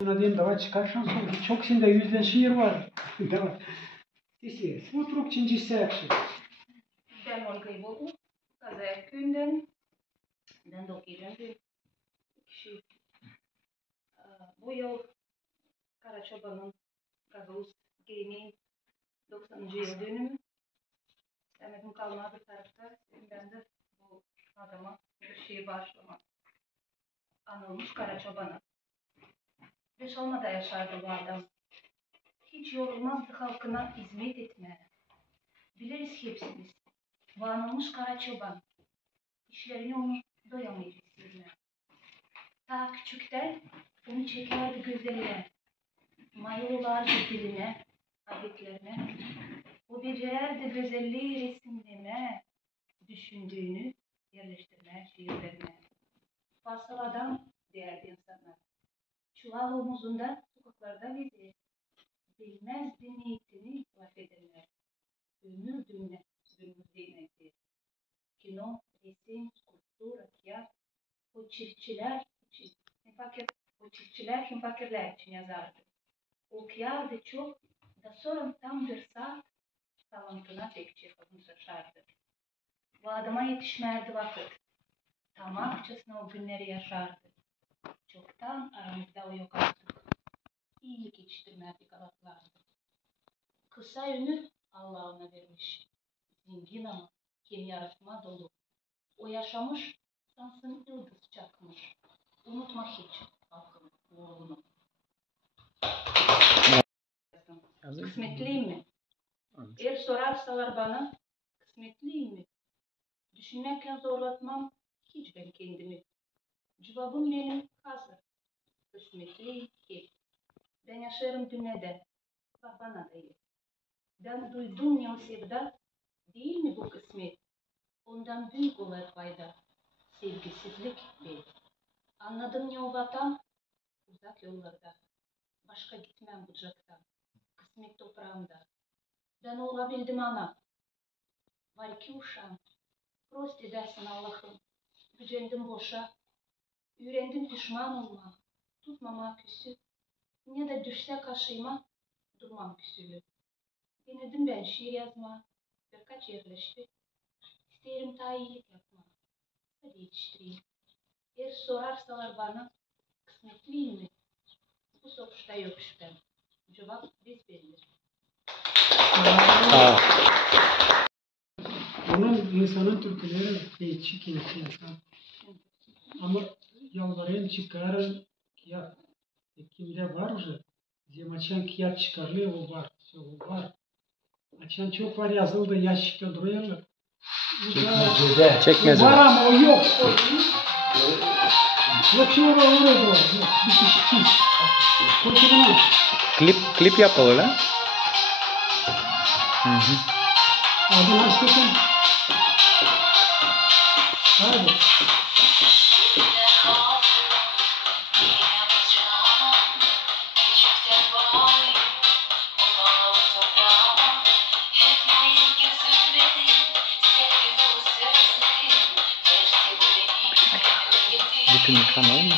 Diyeyim давай çıkarsan sonra. Çok şimdi yüzden şiir var. Давай. Sisi. Utruk çincisi akşı. Ben Olga İboğlu. Kazaya köyünden. Ben de okuyacağım bir kişi. Bu yıl Karaçoban'ın Gagavuz geleneğin 90. yıl dönümü. Demedim kalmadı tarafta. Ben de bu adama bir şiir başlamak. Anılmış Karaçoban'a. Beş olmada yaşardı bu adam. Hiç yorulmazdı halkına hizmet etmeye. Biliriz hepsiniz. Bu anılmış Karaçoban. İşlerini onu doyamayacak sizler. Ta küçükten onu çekerdi gözlerine. Mayolulardı diline, adetlerine. O becererdi güzelliği resimleme, düşündüğünü yerleştirme şiirlerine. Fasıl adam değerli insanlar. Çuval omuzunda sokaklarda gezer. Bilmezdi niyetini laf ederler. Ömür değnekti. Kino, resim, skulptura, tiyatro, o çiftçiler için, o çiftçiler hem fakirler için yazardı. Okuyardı çok, da sonra tam bir saat talantına bekçi kadın saçardı. Bu adama yetişmerdi vakit. Tamamcasına o günleri yaşardı. Çoktan aramızda o yok artık. İyilik yetiştirmerdik alatlardı. Kısa ömür Allah ona vermiş. Zengin ama kim yaratma dolu. O yaşamış, sansın yıldız çakmış. Unutma hiç halkın oğlunu. Kısmetliyim mi? Eğer sorarsalar bana, kısmetliyim mi? Düşünmekle zorlatmam hiç ben kendimi. Cevabım benim hazır. Kısmetliyim ki. Ben yaşarım dünyada. Bana da iyi. Ben duydum ya sevda, değil mi bu kısmet? Ondan büyük olur fayda. Sevgisizlik değil. Anladım ya vatan, uzak yollarda. Başka gitmem bucaktan. Kısmet toprağımda. Ben olabildim ana. Var iki uşağım. Prost edersin Allah'ım. Gücendim boşa. Öğrendim pişman olma. Tutmama küsü. Ne de düşse kaşıyma. Durmam küsülü. Denedim ben şiir yazma. Birkaç yerleşti. İsterim ta iyilik yapma. Hadi yetiştireyim. Eğer sorarsalar bana, kısmetliyim mi? Bu soruşta yok şüphem. Cevap besbelli. Onun insanın türküleri değişik insan. Ama yalvarayım çıkarın kıyak. Kimde var уже? Bizim açan kıyak çıkarılıyor o var. O var. Açan çok var yazıldı yaşlıkta duruyorlar. Çekmecede. Çekmece. Var ama o yok. Yok şey oraya doğru. Bir kişi. Kurtulma. Klip yapalım lan. Adını açtıkın. Hadi. Bütün kanal mı?